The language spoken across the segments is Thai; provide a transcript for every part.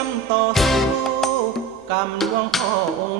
ยมต่อสู้กรรมหลวงพ่อองค์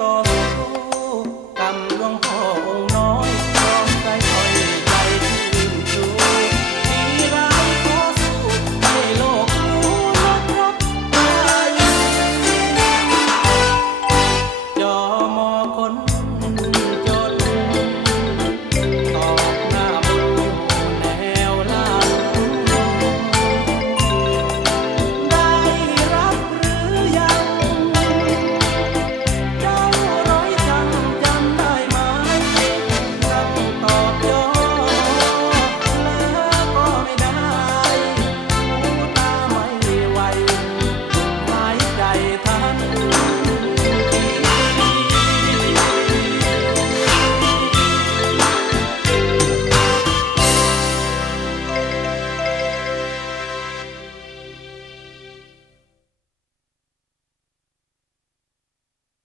ต่อสู้